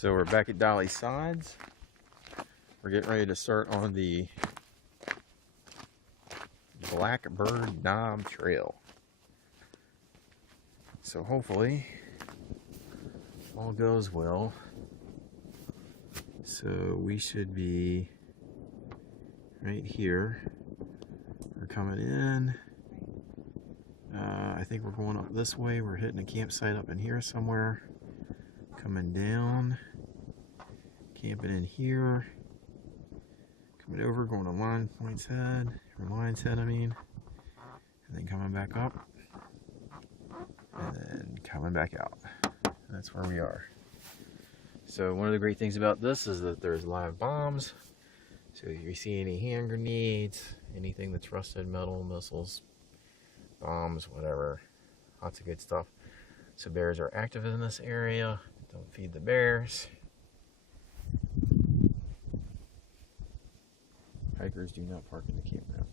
So we're back at Dolly Sods. We're getting ready to start on the Blackbird Knob Trail. So hopefully all goes well. So we should be right here. We're coming in. I think we're going up this way. We're hitting a campsite up in here somewhere. Coming down. Camping in here. Coming over, going to Lion's Head, I mean. And then coming back up. And then coming back out. And that's where we are. So one of the great things about this is that there's live bombs. So if you see any hand grenades, anything that's rusted metal, missiles, bombs, whatever, lots of good stuff. So bears are active in this area. Don't feed the bears. Hikers do not park in the campground.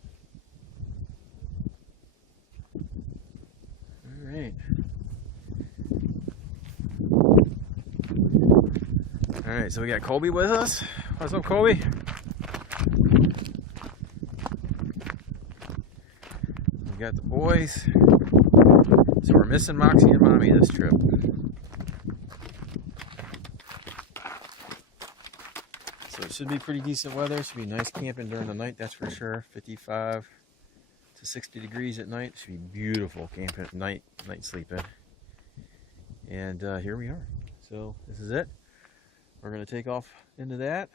All right, so we got Colby with us. What's up, Colby? We got the boys. So we're missing Moxie and Mommy this trip. So it should be pretty decent weather. It should be nice camping during the night, that's for sure. 55 to 60 degrees at night. It should be beautiful camping at night sleeping. And here we are. So this is it. We're going to take off into that.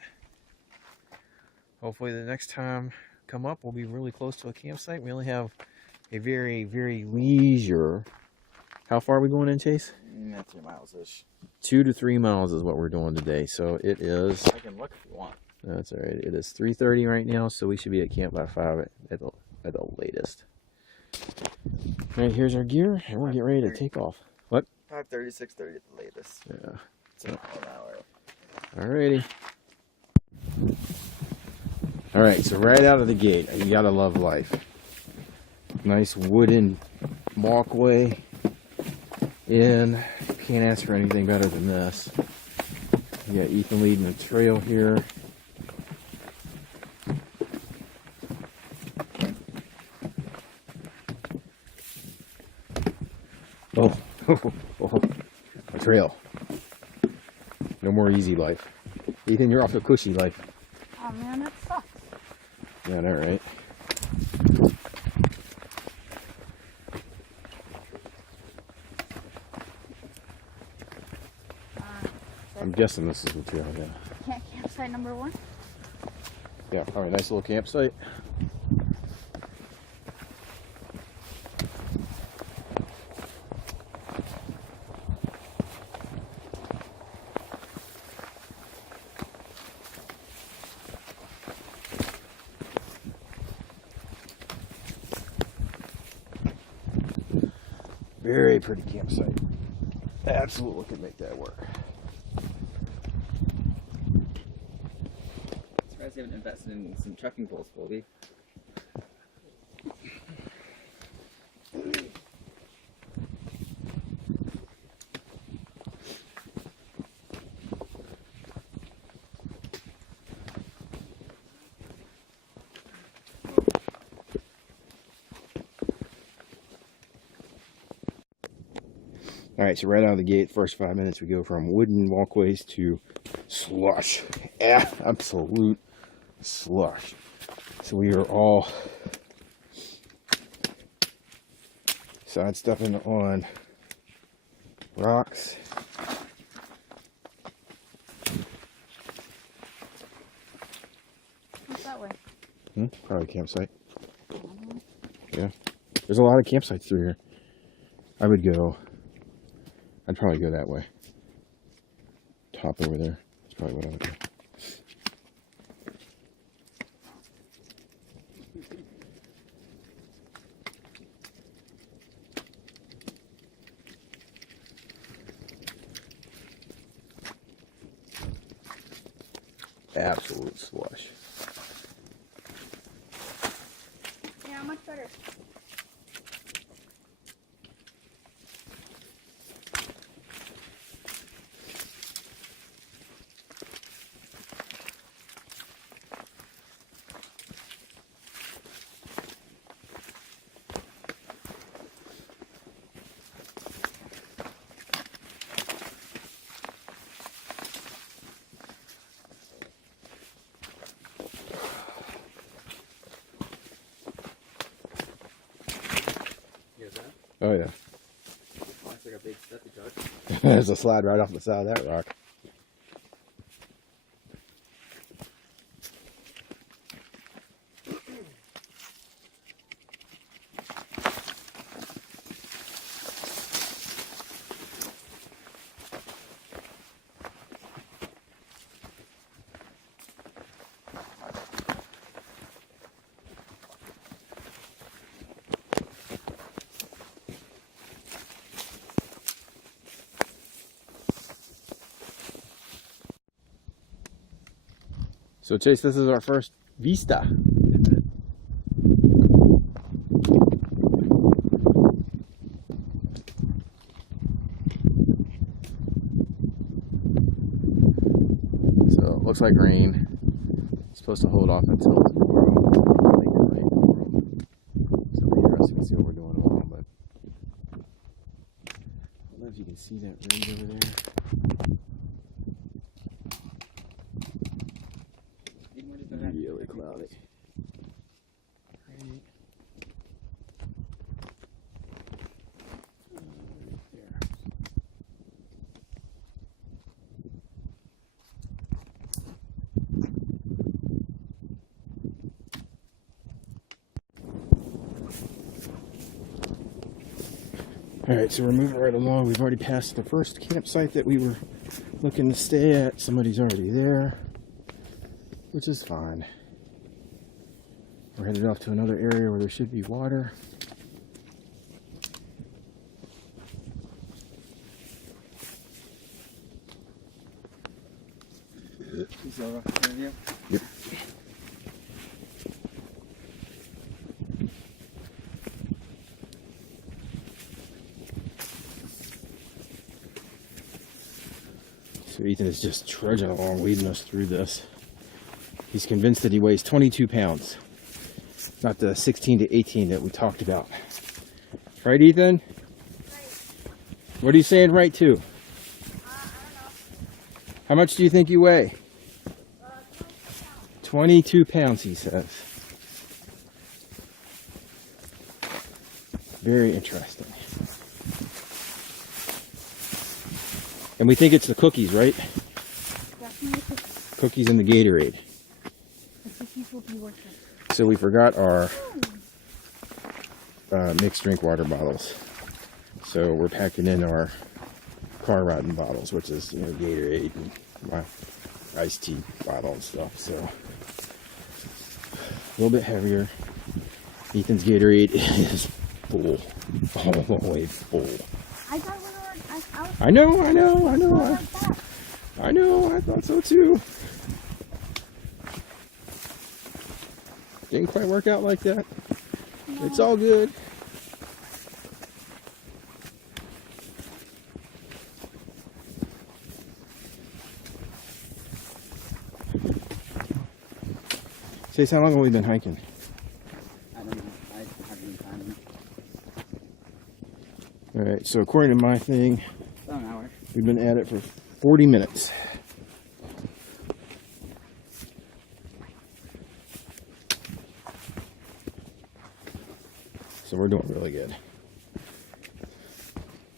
Hopefully the next time come up, we'll be really close to a campsite. We only have a very, very leisure. How far are we going in, Chase? 3 miles-ish. 2 to 3 miles is what we're doing today. So it is... I can look if you want. That's all right. It is 3:30 right now, so we should be at camp by 5 at the latest. All right, here's our gear, and we're getting ready to take off. What? 5:30, 6:30 at the latest. Yeah. It's an hour. Alrighty. Alright, so right out of the gate, you gotta love life. Nice wooden walkway in. Can't ask for anything better than this. You got Ethan leading the trail here. Oh, a trail. No more easy life. Ethan, you're off a cushy life. Oh man, that sucks. Yeah, all right. I'm guessing this is the trail, yeah. Campsite number 1? Yeah, all right, nice little campsite. Very pretty campsite. Absolutely could make that work. Surprised you haven't invested in some trucking poles, Colby. All right, so right out of the gate, first 5 minutes, we go from wooden walkways to slush. Absolute slush. So we are all sidestepping on rocks. What's that way? Probably a campsite. Yeah. There's a lot of campsites through here. I'd probably go that way. Top over there. That's probably what I would do. Absolute slush. Yeah, much better. Oh yeah. Oh, it's like a big steppy truck. There's a slide right off the side of that rock. So Chase, this is our first vista. So it looks like rain. It's supposed to hold off until tomorrow. So it'll be interesting to see what we're doing tomorrow. But I don't know if you can see that range over there. Really cloudy. Right. There. All right, so we're moving right along. We've already passed the first campsite that we were looking to stay at. Somebody's already there, which is fine. We're headed off to another area where there should be water. Is that rough area? Yep. So Ethan is just trudging along, leading us through this. He's convinced that he weighs 22 pounds, not the 16 to 18 that we talked about. Right, Ethan? Right. What are you saying right to? I don't know. How much do you think you weigh? 22 pounds, he says. Very interesting. And we think it's the cookies, right? Definitely cookies. Cookies and the Gatorade. The cookies will be worth it. So we forgot our mixed drink water bottles. So we're packing in our car riding bottles, which is, you know, Gatorade and my iced tea bottle and stuff. So a little bit heavier. Ethan's Gatorade is full, all the way full. I thought we were. I know. Like that. I know. I thought so too. Didn't quite work out like that. No. It's all good. Chase, how long have we been hiking? I don't know. I haven't been timing. Alright, so according to my thing, About an hour. we've been at it for 40 minutes. So we're doing really good.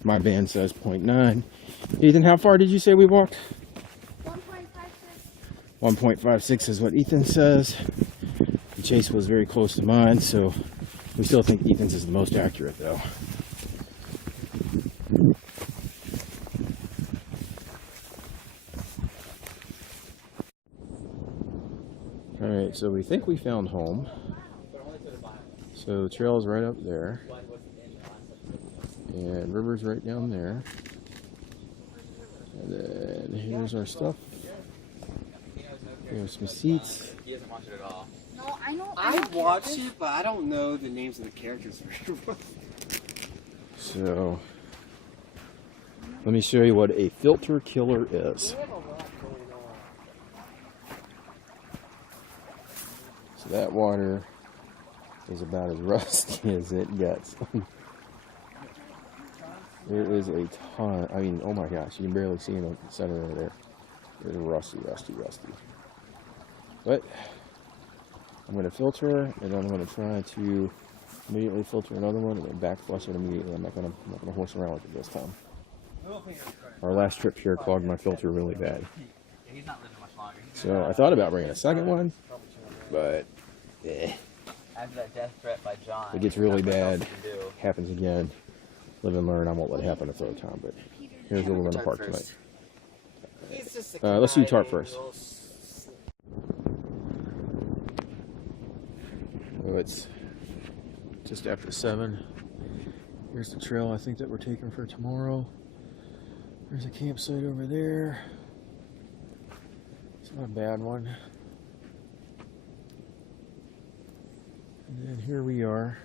My band says 0.9. Ethan, how far did you say we walked? 1.56. 1.56 is what Ethan says. The Chase was very close to mine, so we still think Ethan's is the most accurate though. Alright, so we think we found home. So the trail's right up there. And river's right down there. And then here's our stuff. Here's some seats. He doesn't watch it at all. No, I know. I know watched characters. it, but I don't know the names of the characters very well. So let me show you what a filter killer is. They have a lot going on. So that water is about as rusty as it gets. There is a ton. I mean, oh my gosh, you can barely see in the center over there. It's rusty, rusty, rusty. But I'm going to filter, and I'm going to try to immediately filter another one, and then back flush it immediately. I'm not gonna horse around with it this time. Our last trip here clogged my filter really bad. He's not living much longer. So I thought about bringing a second one, but After that death threat by John, it gets really there's nothing bad. else you can do. Happens again. Live and learn. I won't let it happen a third time. But here's where we're gonna park tonight. Let's do tarp first. Oh, it's just after 7. Here's the trail I think that we're taking for tomorrow. There's a campsite over there. It's not a bad one. And then here we are.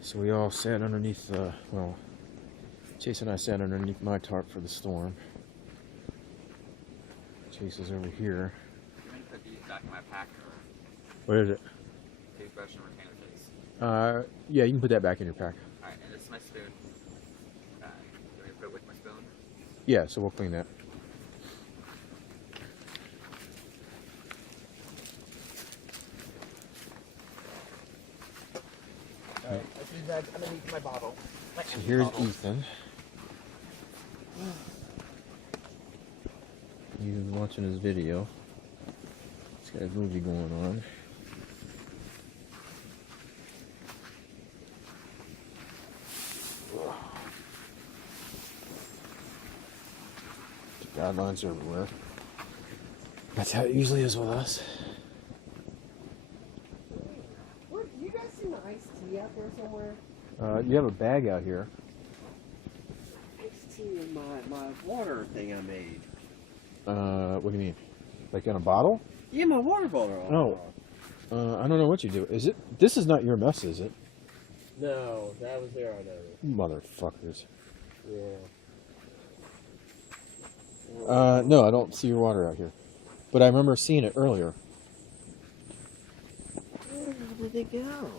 So we all sat underneath well, Chase and I sat underneath my tarp for the storm. Chase is over here. I'm gonna put these back in my pack. What is it? Toothbrush and retainer case. Yeah, you can put that back in your pack. Alright, and this is my spoon. Do I put it with my spoon? Yeah, so we'll clean that. Alright, I'm gonna need my bottle. So here's Ethan. He's watching his video. He's got a movie going on. The guidelines are everywhere. That's how it usually is with us. What, you guys seen the iced tea out there somewhere? You have a bag out here. Iced tea in my water thing I made. What do you mean? Like in a bottle? Yeah, my water bottle. Oh. I don't know what you do. Is it? This is not your mess, is it? No, that was there I noticed. Motherfuckers. Yeah. No, I don't see your water out here. But I remember seeing it earlier. Where did they go?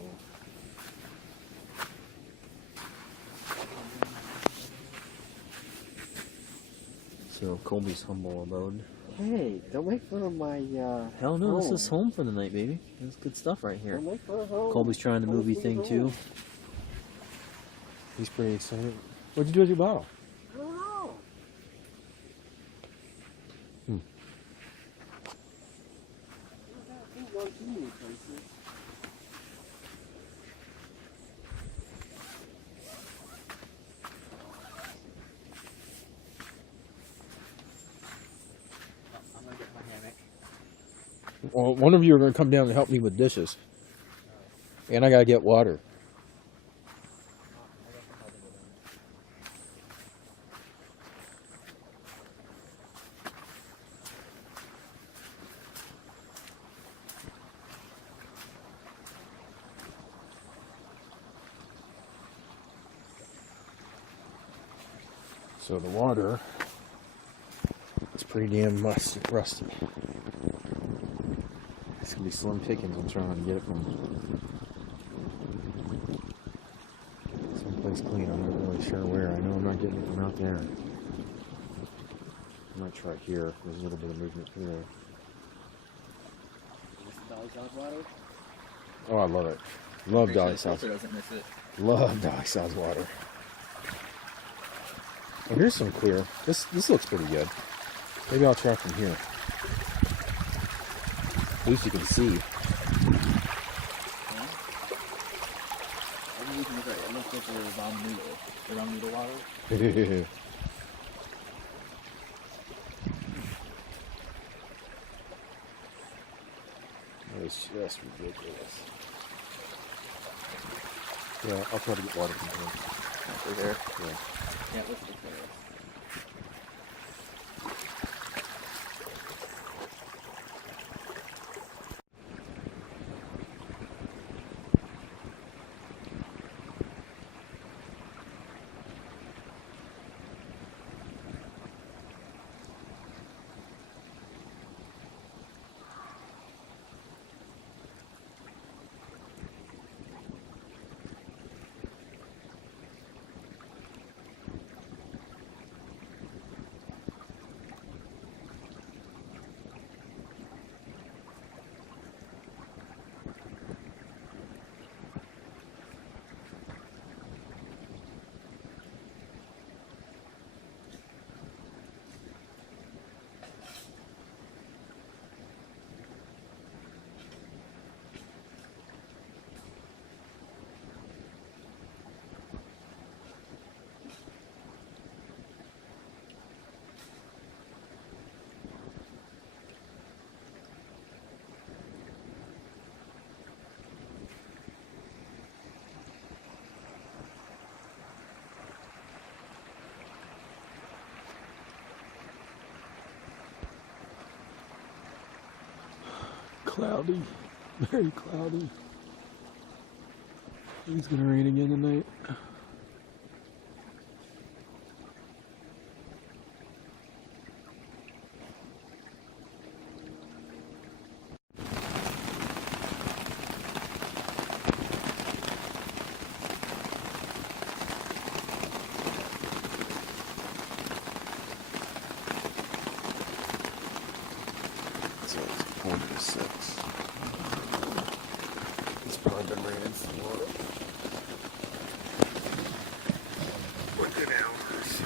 So Colby's humble abode. Hey, don't make fun of my Hell no, this home. is home for the night, baby. That's good stuff right here. Don't make fun of home. Colby's trying the movie thing too. He's pretty excited. What'd you do with your bottle? I don't know. Hmm. I don't go too many places. I'm gonna get my hammock. Well, one of you are going to come down and help me with dishes. And I got to get water. So the water is pretty damn rusty. It's gonna be slim pickings. I'm trying to get it from someplace clean. I'm not really sure where. I know I'm not getting it from out there. I might try here. There's a little bit of movement here. This is Dolly Sods water. Oh, I love it. Love Dolly Sods. Filter doesn't miss it. Love Dolly Sods water. Oh, here's some clear. This looks pretty good. Maybe I'll try from here. At least you can see. I'm using it. It looks like a ramen noodle. The ramen noodle water. That is just ridiculous. Yeah, I'll try to get water from here. Over there. Yeah. Yeah, it looks like there. cloudy. Very cloudy. I think it's gonna rain again tonight. So it's 4 to 6. It's probably been raining for a good hour or so.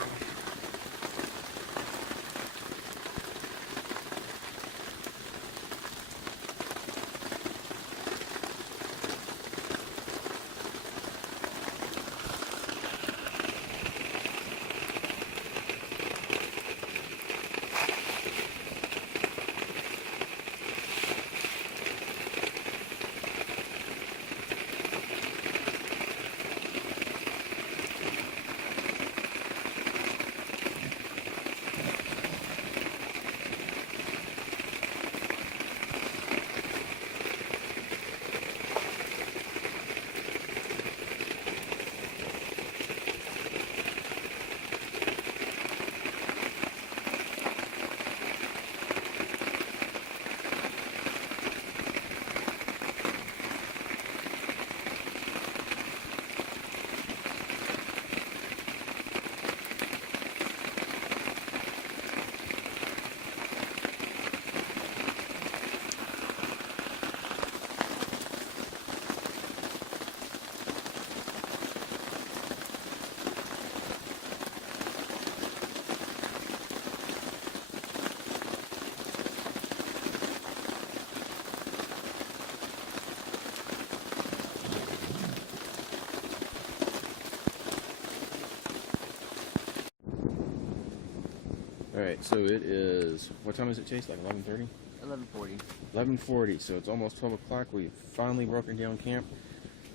Alright, so it is, what time is it, Chase? Like 11:30? 11:40. 11:40, so it's almost 12 o'clock. We've finally broken down camp.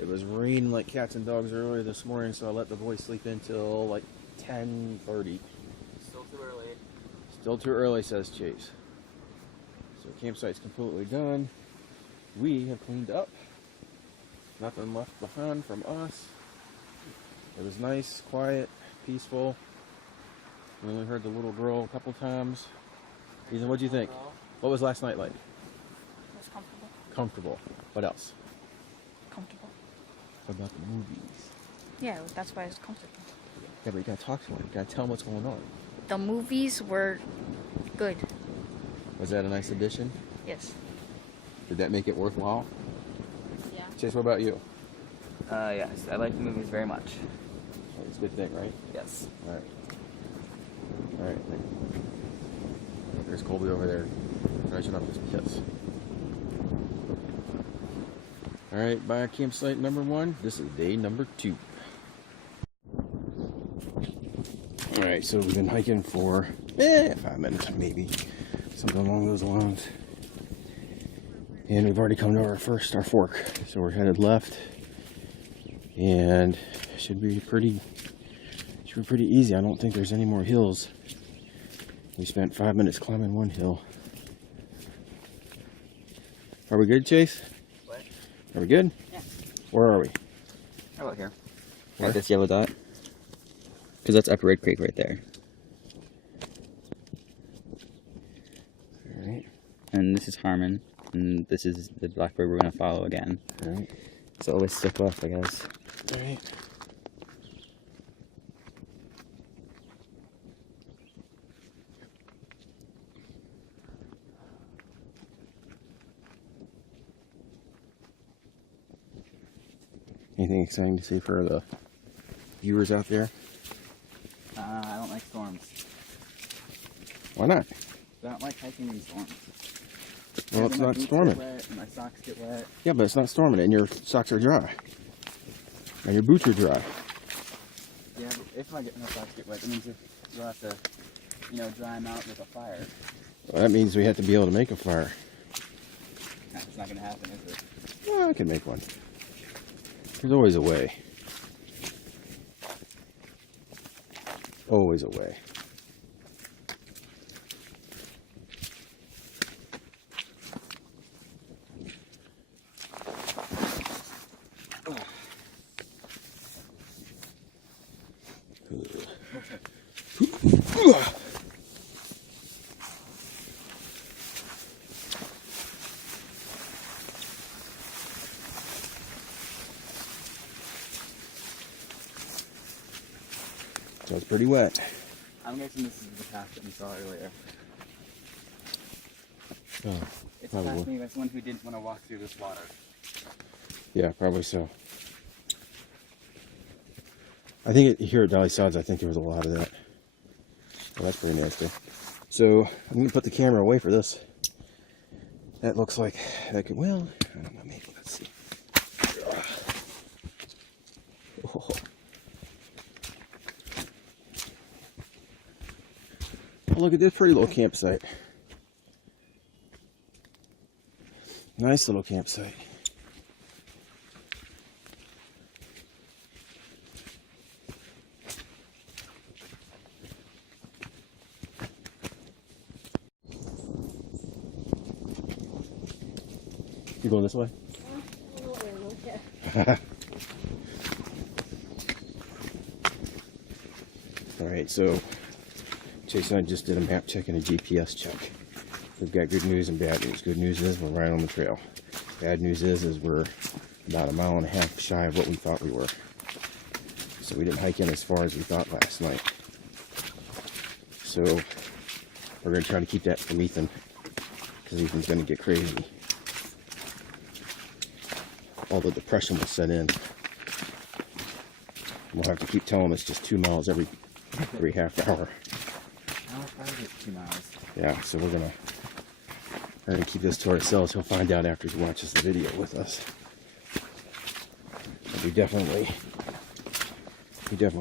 It was raining like cats and dogs earlier this morning, so I let the boys sleep until like 10:30. Still too early. Still too early, says Chase. So campsite's completely done. We have cleaned up. Nothing left behind from us. It was nice, quiet, peaceful. We only heard the little girl a couple times. Ethan, what'd you think? What was last night like? It was comfortable. Comfortable. What else? Comfortable. What about the movies? Yeah, that's why it's comfortable. Yeah, but you gotta talk to him. You gotta tell him what's going on. The movies were good. Was that a nice addition? Yes. Did that make it worthwhile? Yeah. Chase, what about you? Yes, I like the movies very much. It's a good thing, right? Yes. All right. All right. There's Colby over there finishing up his piss. All right, by campsite number 1. This is day number 2. All right, so we've been hiking for 5 minutes, maybe something along those lines, and we've already come to our fork. So we're headed left, and should be pretty easy. I don't think there's any more hills. We spent 5 minutes climbing one hill. Are we good, Chase? What? Are we good? Yeah. Where are we? How about here? Where? Like this yellow dot? Because that's Upper Red Creek right there. All right. And this is Harmon. And this is the blackbird we're going to follow again. All right. So always stick left, I guess. All right. Anything exciting to see for the viewers out there? I don't like storms. Why not? I don't like hiking in storms. Well, it's My not boots storming. get wet, my socks get wet. Yeah, but it's not storming, and your socks are dry. And your boots are dry. Yeah, but if my socks get wet, that means you'll have to, dry them out with a fire. Well, that means we have to be able to make a fire. That's not going to happen, is it? Well, I can make one. There's always a way. Always a way. So it's pretty wet. I'm guessing this is the path that we saw earlier. Oh, It's a probably. path maybe by someone who didn't want to walk through this water. Yeah, probably so. I think here at Dolly Sods, I think there was a lot of that. Well, that's pretty nasty. So I'm gonna put the camera away for this. That looks like that could, well, I don't know, maybe, let's see. Oh. Oh, look at this pretty little campsite. Nice little campsite. You going this way? All right, so Chase and I just did a map check and a GPS check. We've got good news and bad news. Good news is we're right on the trail. Bad news is we're about a mile and a half shy of what we thought we were. So we didn't hike in as far as we thought last night. So we're gonna try to keep that from Ethan, because Ethan's gonna get crazy. All the depression will set in. We'll have to keep telling him it's just 2 miles every half hour. How far is it? 2 miles. Yeah, so we're gonna keep this to ourselves. He'll find out after he watches the video with us. But we definitely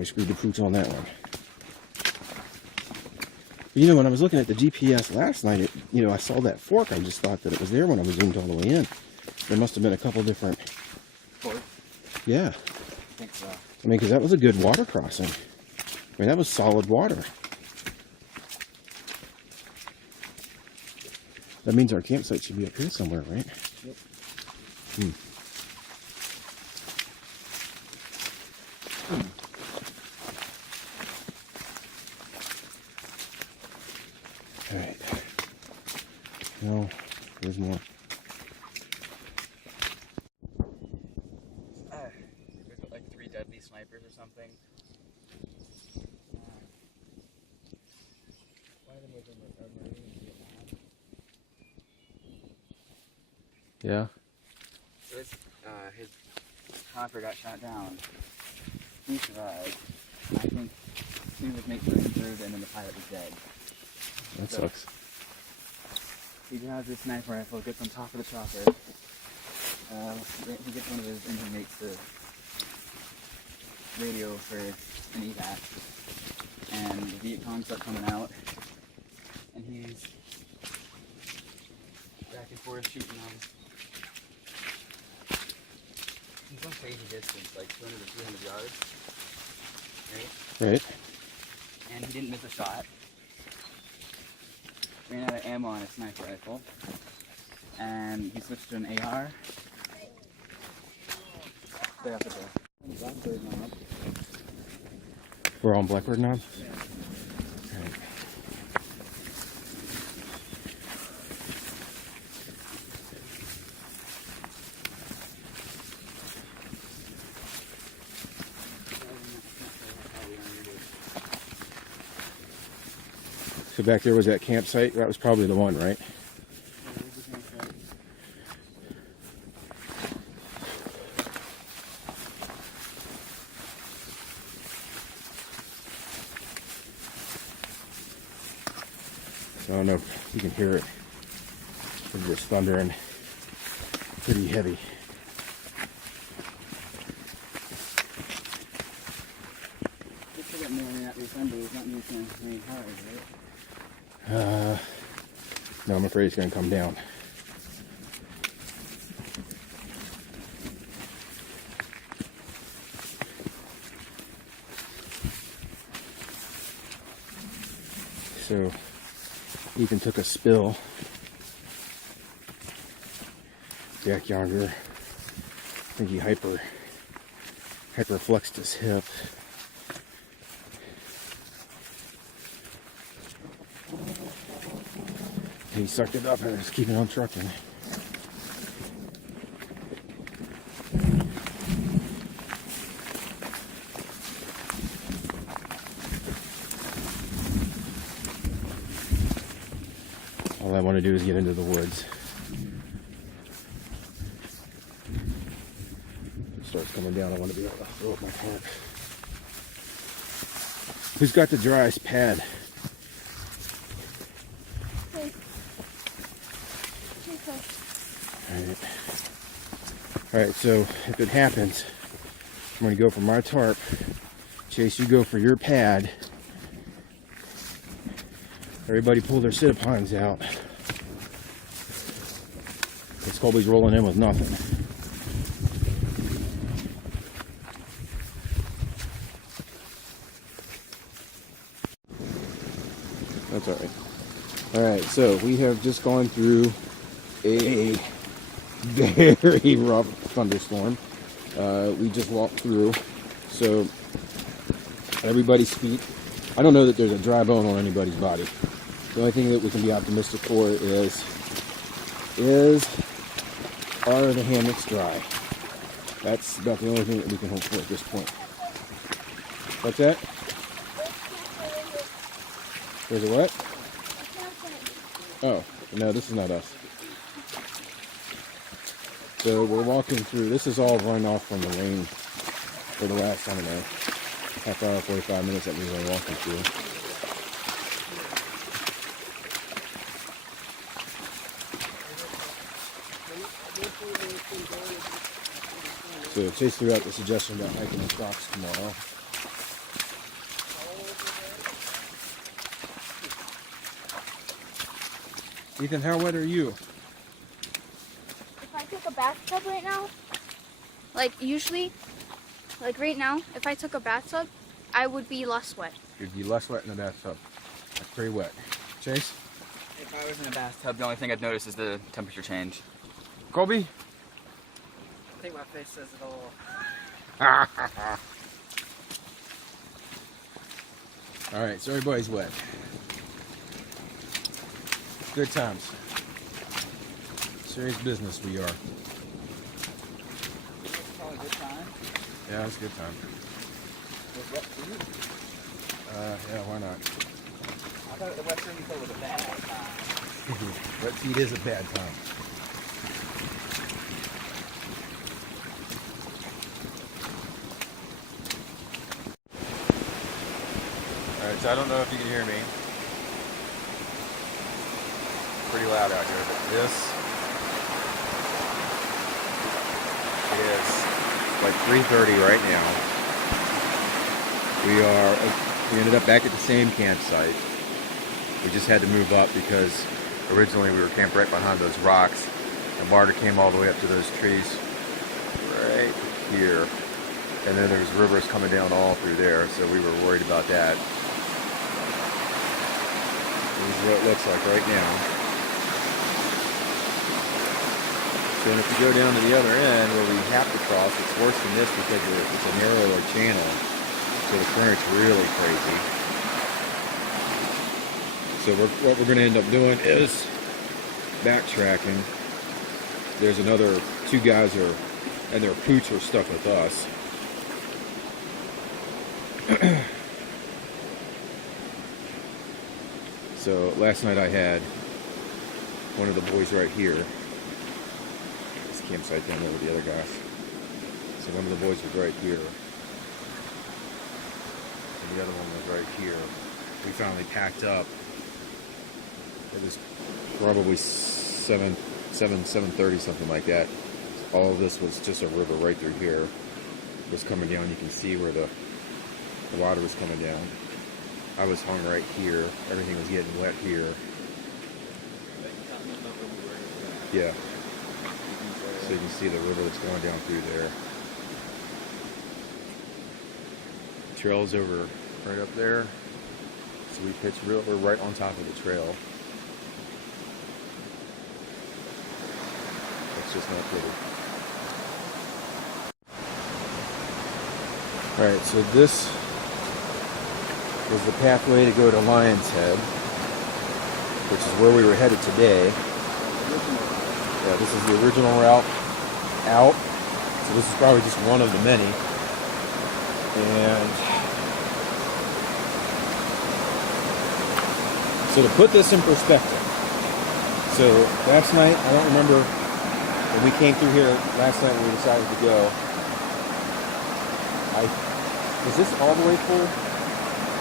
screwed the pooch on that one. But, you know, when I was looking at the GPS last night, I saw that fork. I just thought that it was there when I was zoomed all the way in. There must have been a couple different. Fork? Yeah. I think so. I mean, because that was a good water crossing. I mean, that was solid water. That means our campsite should be up here somewhere, right? Yep. All right. No, there's more. There's like 3 deadly snipers or something. One of them was in the Marine in Vietnam. Yeah. So this, his copper got shot down. He survived. I think he was making it through, and then the pilot was dead. That So- sucks. He grabs his sniper rifle, gets on top of the chopper. He gets one of his engine mates to radio for an evac. And the Viet Cong start coming out. And he's back and forth shooting them. He's some crazy distance, like 200 to 300 yards. Right? Right. And he didn't miss a shot. Ran out of ammo on his sniper rifle. And he switched to an AR. Stay off the door. Blackbird knob. We're on Blackbird now? Right. So back there was that campsite. That was probably the one, right? So I don't know if you can hear it. It's just thundering pretty heavy. Just to get more at the assembly is not using any hard, right? No, I'm afraid it's going to come down. So Ethan took a spill back yonder. I think he hyperflexed his hip. He sucked it up and is keeping on trucking. All I want to do is get into the woods. If it starts coming down, I want to be able to throw up my tarp. Who's got the driest pad? Alright, so if it happens, I'm going to go for my tarp. Chase, you go for your pad. Everybody pull their sit-upons out. This Colby's rolling in with nothing. That's alright. Alright, so we have just gone through a very rough thunderstorm. We just walked through, so everybody's feet. I don't know that there's a dry bone on anybody's body. The only thing that we can be optimistic for is are the hammocks dry? That's about the only thing that we can hope for at this point. What's that? There's a what? Oh, no, this is not us. So we're walking through. This is all run off from the rain for the last, I don't know, half hour, 45 minutes that we were walking through. So Chase threw out the suggestion about hiking in Crocs tomorrow. Ethan, how wet are you? If I took a bathtub right now, like usually, like right now, if I took a bathtub, I would be less wet. You'd be less wet in the bathtub. That's pretty wet. Chase? If I was in a bathtub, the only thing I'd notice is the temperature change. Colby? I think my face says it all. Alright, so everybody's wet. Good times. Serious business we are. It's probably a good time. Yeah, it's a good time. With wet food? Yeah, why not? I thought the wet swimming pool was a bad time. Wet feet is a bad time. Alright, so I don't know if you can hear me. Pretty loud out here, but this is like 3:30 right now. We ended up back at the same campsite. We just had to move up because originally we were camped right behind those rocks, and water came all the way up to those trees right here, and then there's rivers coming down all through there, so we were worried about that. This is what it looks like right now. So if you go down to the other end where we have to cross, it's worse than this because it's a narrower channel. So the current's really crazy. So what we're going to end up doing is backtracking. There's another two guys and their pooch are stuck with us. So last night I had one of the boys right here. Campsite down there with the other guys. So one of the boys was right here. And the other one was right here. We finally packed up. It was probably 7:30, something like that. All of this was just a river right through here. It was coming down. You can see where the water was coming down. I was hung right here. Everything was getting wet here. Yeah. So you can see the river that's going down through there. The trail's over right up there. So we pitched we're right on top of the trail. It's just not pretty. Alright, so this was the pathway to go to Lion's Head, which is where we were headed today. Yeah, this is the original route out. So this is probably just one of the many. And so to put this in perspective, So last night, I don't remember when we came through here last night when we decided to go. Was this all the way full?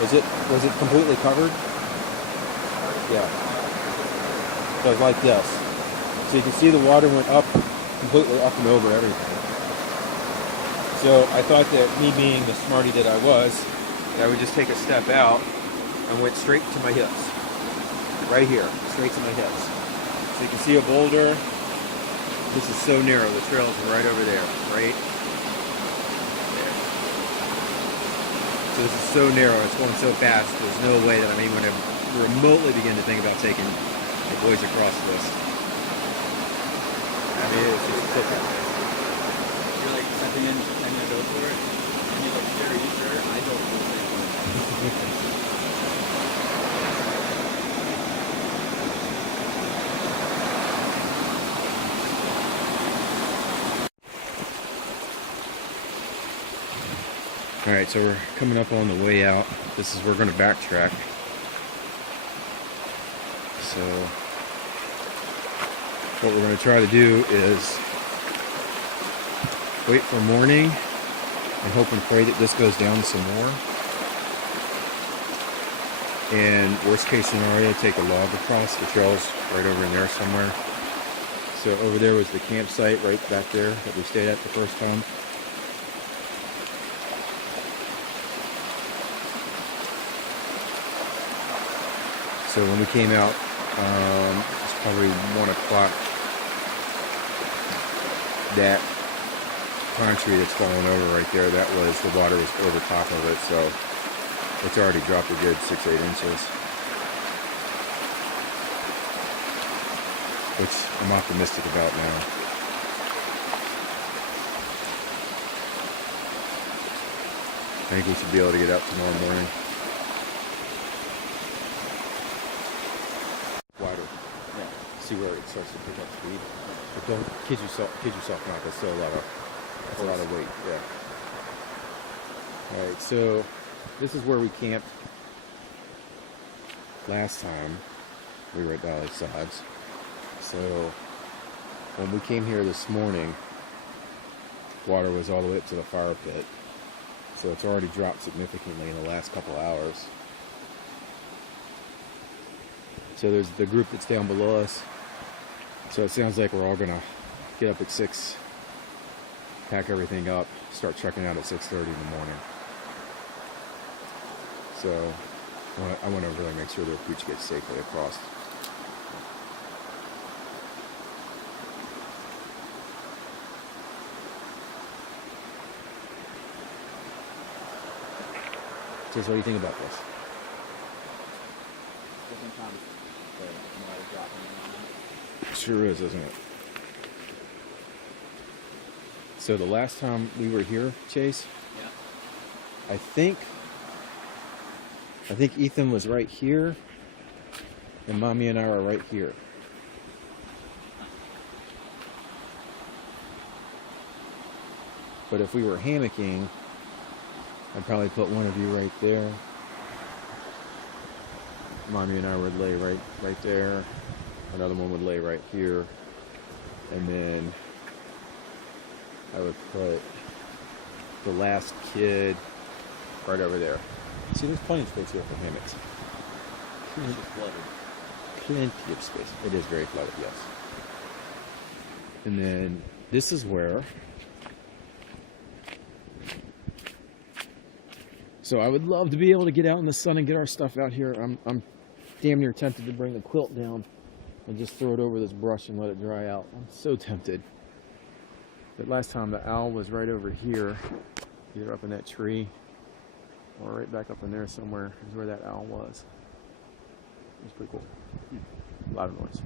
Was it completely covered? Yeah. So it was like this. So you can see the water went up, completely up and over everything. So I thought that me being the smarty that I was, that I would just take a step out and went straight to my hips. Right here, straight to my hips. So you can see a boulder. This is so narrow. The trails are right over there, right there. So this is so narrow. It's going so fast. There's no way that I'm even going to remotely begin to think about taking the boys across this. I mean, it's just tipping. You're like stepping in and you go for it. And you're like, sure, are you sure? I don't know. Alright, so we're coming up on the way out. This is, we're going to backtrack. So, what we're going to try to do is wait for morning and hope and pray that this goes down some more. And worst case scenario, take a log across. The trail's right over in there somewhere. So over there was the campsite right back there that we stayed at the first time. So when we came out, it's probably 1 o'clock. That pine tree that's falling over right there, that was, the water was over top of it, so it's already dropped a good 6-8 inches. Which I'm optimistic about now. I think we should be able to get out tomorrow morning. Wider. Yeah. See where it starts to pick up speed. But don't kid yourself not, that's still a lot of weight, yeah. Alright, so this is where we camped last time we were at Dolly Sods. So when we came here this morning, water was all the way up to the fire pit. So it's already dropped significantly in the last couple hours. So there's the group that's down below us. So it sounds like we're all gonna get up at 6, pack everything up, start checking out at 6:30 in the morning. So I want to really make sure their pooch gets safely across. So what do you think about this? Different times the water dropping and all that. Sure is, isn't it? So the last time we were here, Chase, Yeah. I think Ethan was right here, and Mommy and I are right here. But if we were hammocking, I'd probably put one of you right there. Mommy and I would lay right there. Another one would lay right here. And then I would put the last kid right over there. See, there's plenty of space here for hammocks. Plenty of space. It is very flooded, yes. And then this is where. So I would love to be able to get out in the sun and get our stuff out here. I'm damn near tempted to bring the quilt down and just throw it over this brush and let it dry out. I'm so tempted. But last time the owl was right over here, either up in that tree or right back up in there somewhere is where that owl was. It was pretty cool. A lot of noise.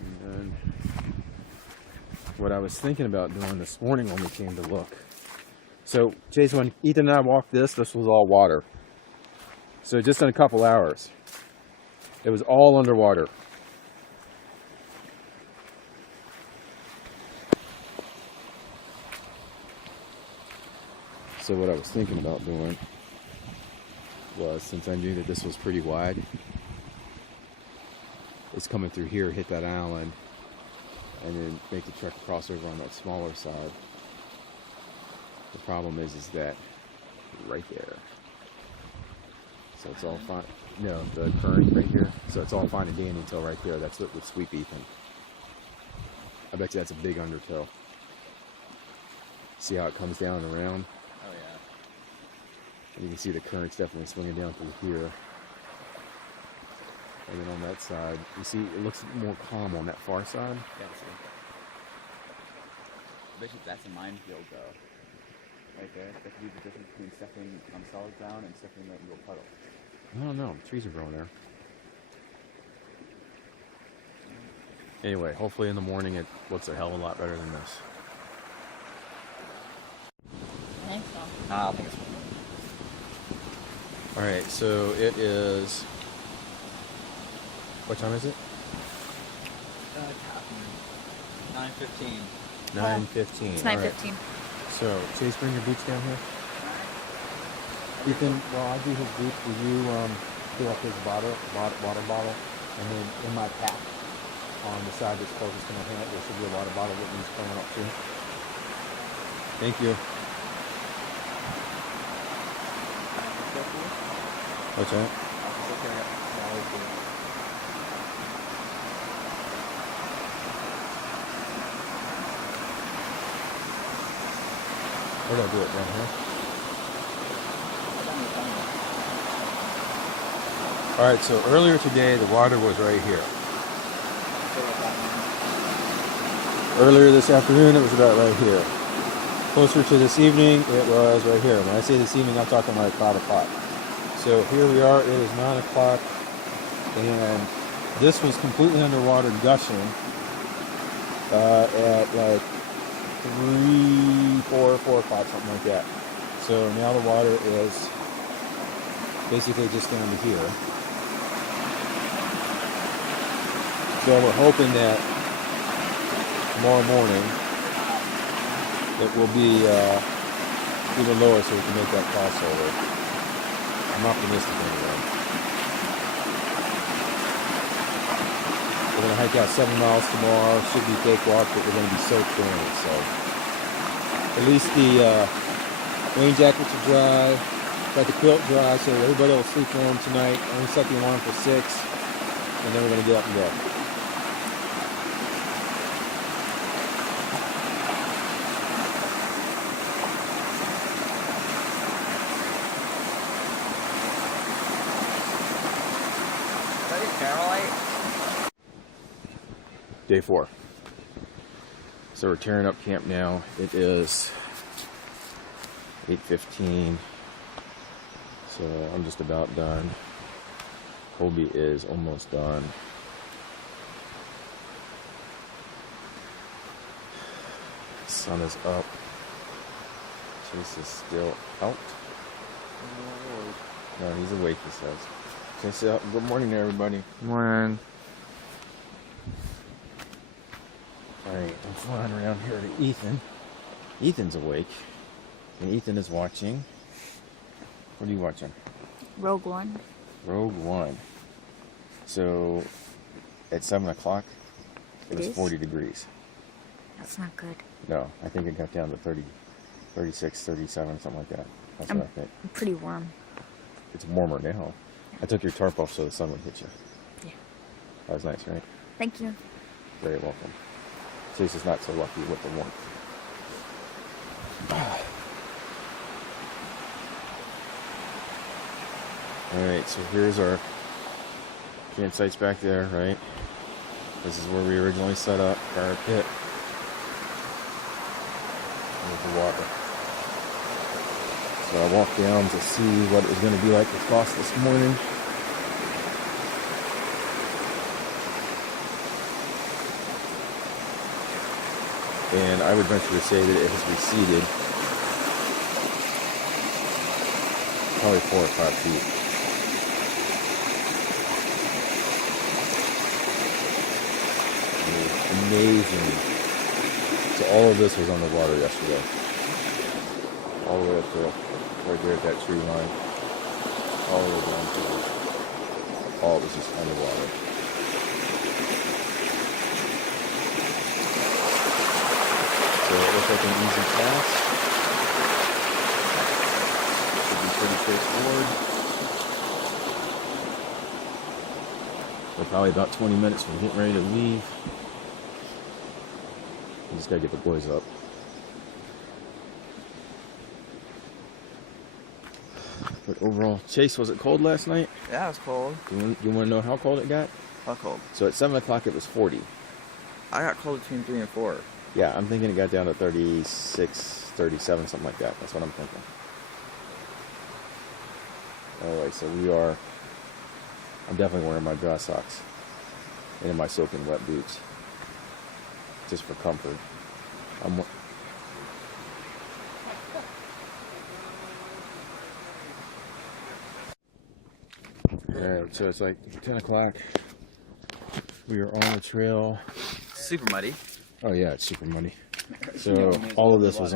And then what I was thinking about doing this morning when we came to look. So, Jason, when Ethan and I walked this was all water. So just in a couple hours, it was all underwater. So what I was thinking about doing was, since I knew that this was pretty wide, is coming through here, hit that island, and then make the truck cross over on that smaller side. The problem is that right there. So it's all fine. No, the current right here. So it's all fine and dandy until right there. That's what would sweep Ethan. I bet you that's a big undertow. See how it comes down and around? Oh yeah. And you can see the current's definitely swinging down through here. And then on that side, you see it looks more calm on that far side. Yeah, I bet you that's a minefield though. Right there. That could be the difference between stepping on solid ground and stepping into a puddle. I don't know. Trees are growing there. Anyway, hopefully in the morning it looks a hell of a lot better than this. I think so. I don't think it's Alright, so it is... What time is it? 9:15. 9:15. It's All right. 9:15. So, Chase, bring your boots down here. Ethan, while I do his boots, will you fill up his water bottle, and then in my pack on the side that's closest to my hand, there should be a water bottle that needs filling up too. Thank you. What's that? Where did I do it? Down here? Alright, so earlier today the water was right here. Earlier this afternoon it was about right here. Closer to this evening it was right here. When I say this evening I'm talking like 5 o'clock. So here we are, it is 9 o'clock and this was completely underwater gushing at like 3, 4 o'clock, something like that. So now the water is basically just down to here. So we're hoping that tomorrow morning it will be even lower so we can make that crossover. I'm optimistic anyway. We're going to hike out 7 miles tomorrow. Should be fake walk, but we're going to be soaked in it. So at least the rain jackets are dry. Got the quilt dry, so everybody will sleep warm tonight. I'm going to set the alarm for 6, and then we're going to get up and go. Day 4. So we're tearing up camp now. It is 8:15. So I'm just about done. Colby is almost done. Sun is up. Chase is still out. No, he's awake, he says. Chase is out. Good morning, everybody. Good morning. Alright, I'm flying around here to Ethan. Ethan's awake. And Ethan is watching. What are you watching? Rogue One. Rogue One. So, at 7 o'clock, it was is? 40 degrees. That's not good. No, I think it got down to 30, 36, 37, something like that. That's what I think. I'm pretty warm. It's warmer now. I took your tarp off so the sun would hit you. Yeah. That was nice, right? Thank you. Very welcome. Chase is not so lucky with the warmth. Alright, so here's our campsites back there, right? This is where we originally set up our pit. With the water. So I walked down to see what it was going to be like with Foss this morning. And I would venture to say that it has receded probably 4 or 5 feet. Amazing. So all of this was on the water yesterday. All the way up to right there at that tree line. All the way down to all it was just underwater. So it looks like an easy pass. Should be pretty straightforward. We're probably about 20 minutes from getting ready to leave. We just gotta get the boys up. But overall, Chase, was it cold last night? Yeah, it was cold. You want to know how cold it got? How cold? So at 7 o'clock it was 40. I got cold between 3 and 4. Yeah, I'm thinking it got down to 36, 37, something like that. That's what I'm thinking. Anyway, so I'm definitely wearing my dry socks and in my soaking wet boots, just for comfort. Alright, so it's like 10 o'clock. We are on the trail. Super muddy. Oh yeah, it's super muddy. So all of this was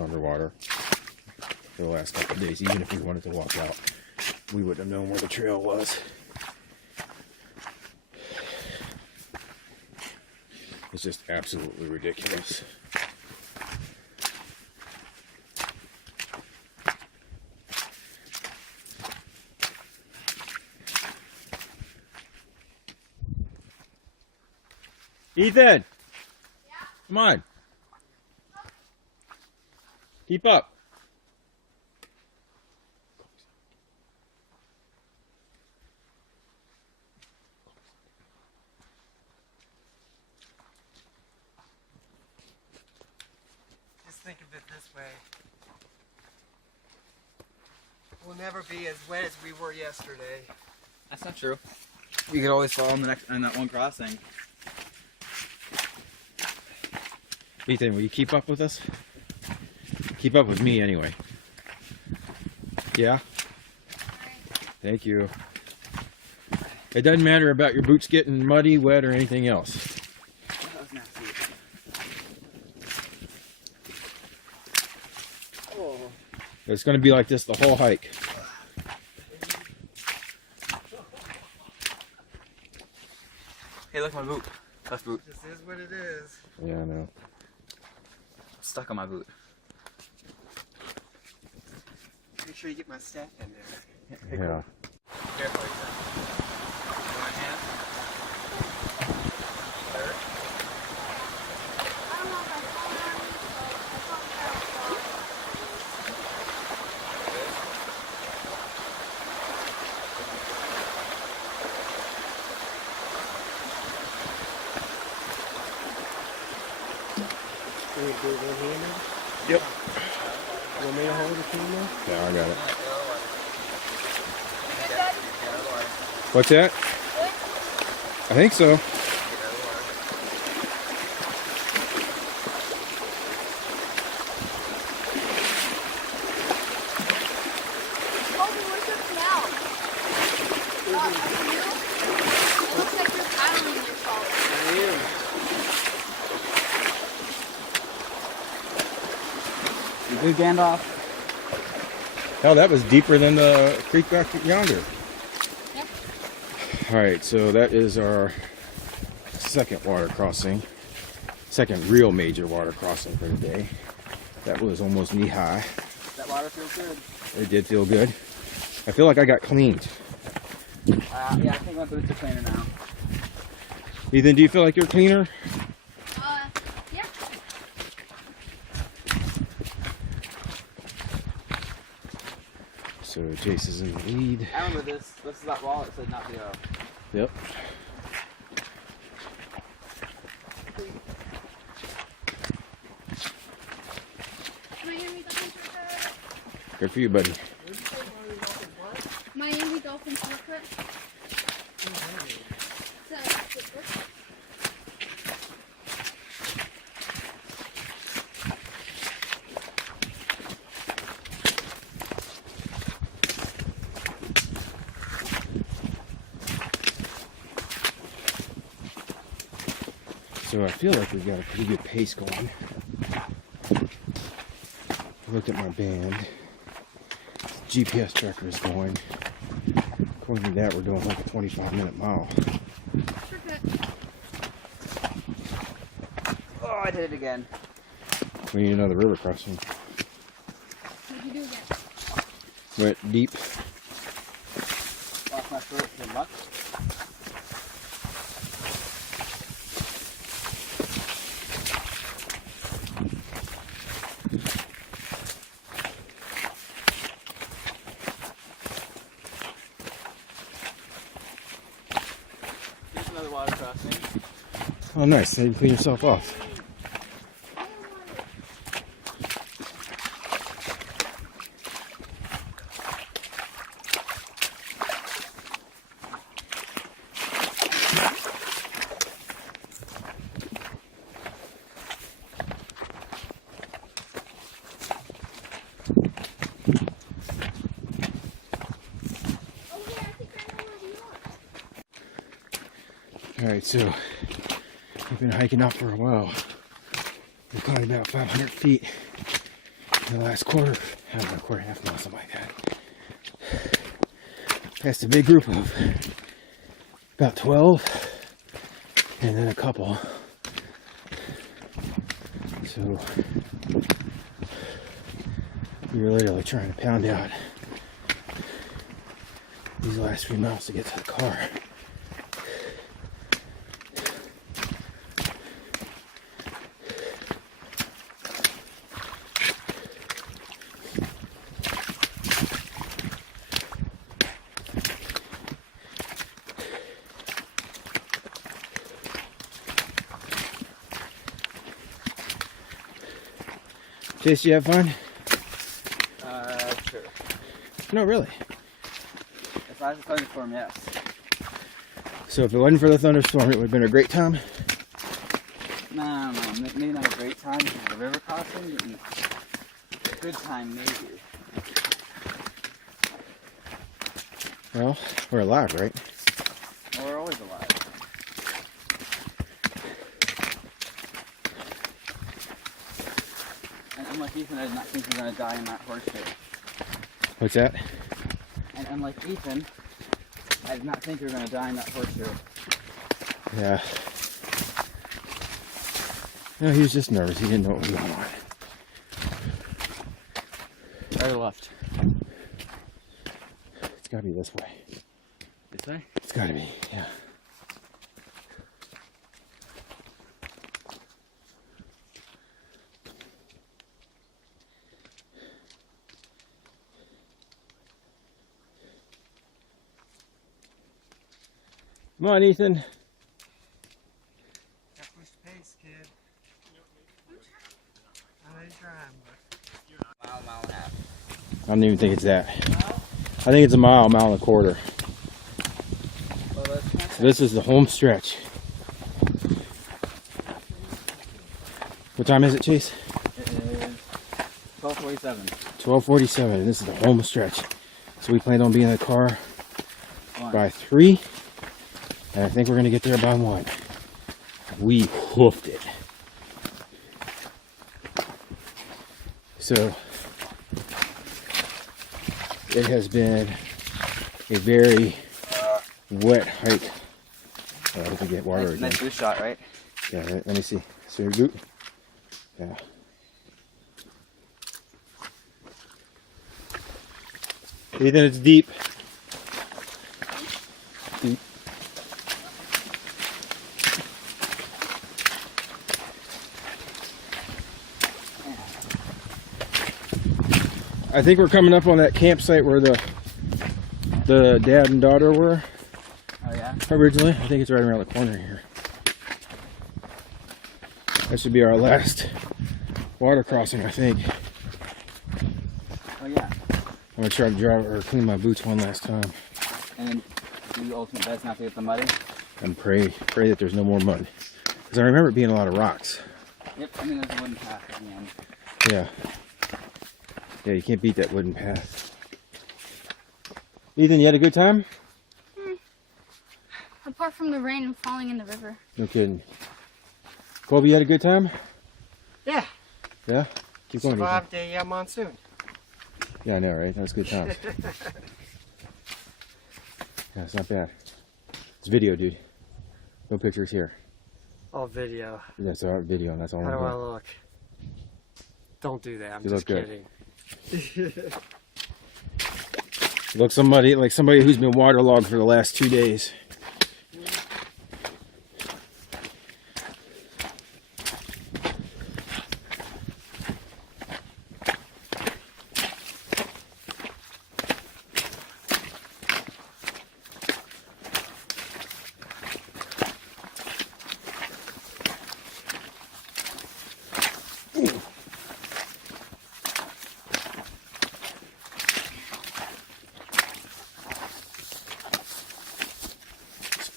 underwater for the last couple of days. Even if we wanted to walk out, we wouldn't have known where the trail was. It's just absolutely ridiculous. Ethan! Come on. Keep up. Just think of it this way. We'll never be as wet as we were yesterday. That's not true. You could always fall on that one crossing. Ethan, will you keep up with us? Keep up with me anyway. Yeah? Thank you. It doesn't matter about your boots getting muddy, wet, or anything else. That was nasty. Oh. It's going to be like this the whole hike. Hey, look, my boot. Left boot. This is what it is. Yeah, I know. Stuck on my boot. Make sure you get my staff in there. Yeah. Careful, Ethan. One hand. Third. I don't know if I fall down, but I thought Can we do one-handed? Yep. You want me to hold the camera? Yeah, I got it. You good, Dad? What's that? Good? I think so. Colby, where's your canal? Up to you? It looks like you're paddling yourself. I am. You good, Gandalf? Hell, that was deeper than the creek back yonder. Yep. Alright, so that is our second water crossing. Second real major water crossing for the day. That was almost knee high. That water feels good. It did feel good. I feel like I got cleaned. Yeah, I think my boots are cleaner now. Ethan, do you feel like you're cleaner? Yeah. So Jace is in the lead. I remember this. This is that wall that said not zero. Yep. Miami Dolphins recruit. Good for you, buddy. Miami Dolphins recruit. So I feel like we've got a pretty good pace going. I looked at my band. GPS tracker is going. According to that, we're doing like a 25-minute mile. Oh, I did it again. We need another river crossing. What'd you do again? Went deep. Lost my throat to muck. Here's another water crossing. Oh, nice. Now you can clean yourself off. Alright, so we've been hiking up for a while. We've climbed about 500 feet in the last quarter, I don't know, quarter, half mile, something like that. Passed a big group of about 12 and then a couple. So we were literally trying to pound out these last few miles to get to the car. Chase, you have fun? Sure. No, really. If I was a thunderstorm, yes. So if it wasn't for the thunderstorm, it would have been a great time. No, maybe not a great time. The river crossing, good time maybe. Well, we're alive, right? Well, we're always alive. And unlike Ethan, I did not think you were going to die in that horseshoe. What's that? And unlike Ethan, I did not think you were going to die in that horseshoe. Yeah. No, he was just nervous. He didn't know what was going on. Right or left? It's gotta be this way. This way? It's gotta be, yeah. Come on, Ethan. Gotta push the pace, kid. I know you're trying, but Mile and a half. I don't even think it's that. I think it's a mile and a quarter. Well, that's So this is the home stretch. What time is it, Chase? It is 12:47. 12:47. This is the home stretch. So we planned on being in the car One. by 3. And I think we're going to get there by 1. We hoofed it. So it has been a very wet hike. Oh, I hope we get water again. Nice boot shot, right? Yeah, right, let me see. See your boot? Yeah. Ethan, it's deep. Deep. I think we're coming up on that campsite where the dad and daughter were Oh yeah? originally. I think it's right around the corner here. That should be our last water crossing, I think. Oh yeah. I'm gonna try to drive or clean my boots one last time And then do the ultimate best not to get the muddy. and pray that there's no more mud. Because I remember it being a lot of rocks. Yep, I mean there's a wooden path at the end. Yeah. Yeah, you can't beat that wooden path. Ethan, you had a good time? Apart from the rain and falling in the river. No kidding. Colby, you had a good time? yeah, Yeah? Keep going, Ethan. survived a monsoon. Yeah, I know, right? That was good times. Yeah, it's not bad. It's video, dude. No pictures here. All video. That's our video, and that's all How I'm do I doing. look? Don't do that. I'm You just look good. kidding. You look like somebody who's been waterlogged for the last 2 days.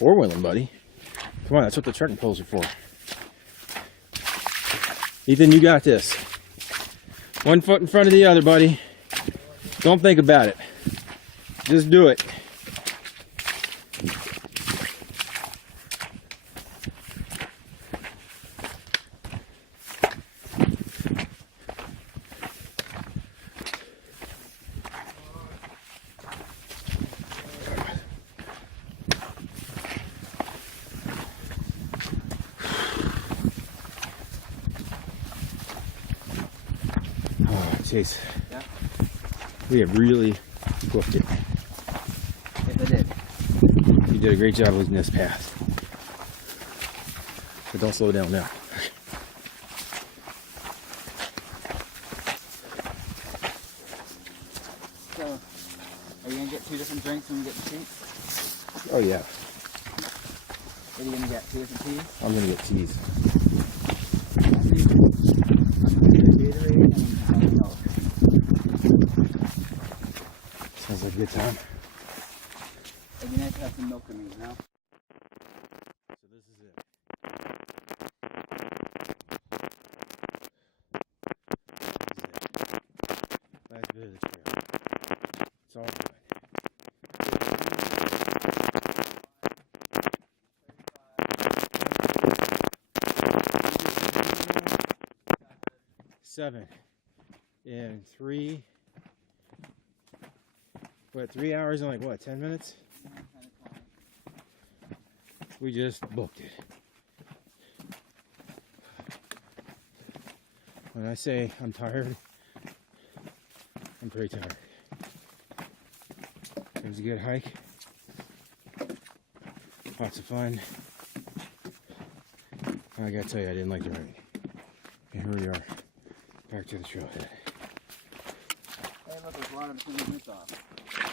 Four-wheeling, buddy. Come on, that's what the trekking poles are for. Ethan, you got this. One foot in front of the other, buddy. Don't think about it. Just do it. Chase, Yeah? we have really booked it. Yes, I did. You did a great job losing this path. But don't slow down now. So, are you gonna get 2 different drinks when you get the seats? Oh yeah, What are you gonna get? 2 different teas? I'm gonna get teas. Gatorade and milk. Sounds like a good time. It'd be nice to have some milk in me, you know? So this is it. Last bit of the trail. It's all good. Seven in 3. What, 3 hours and like what, 10 minutes? We just booked it. When I say I'm tired, I'm pretty tired. It was a good hike. Lots of fun. I gotta tell you, I didn't like the rain. And here we are, back to the trailhead. Hey, look, there's water between the roots off.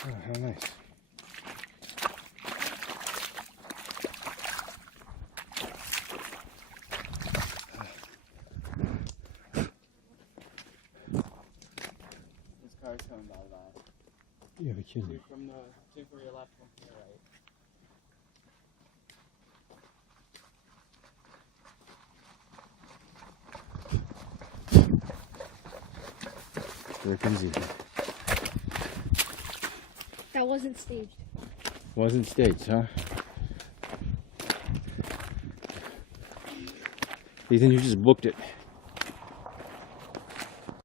Oh, how nice. This car's coming by last. You have a kid. 2 from the 2 for your left, 1 for your right. Here comes Ethan. That wasn't staged. Wasn't staged, huh? Ethan, you just booked it.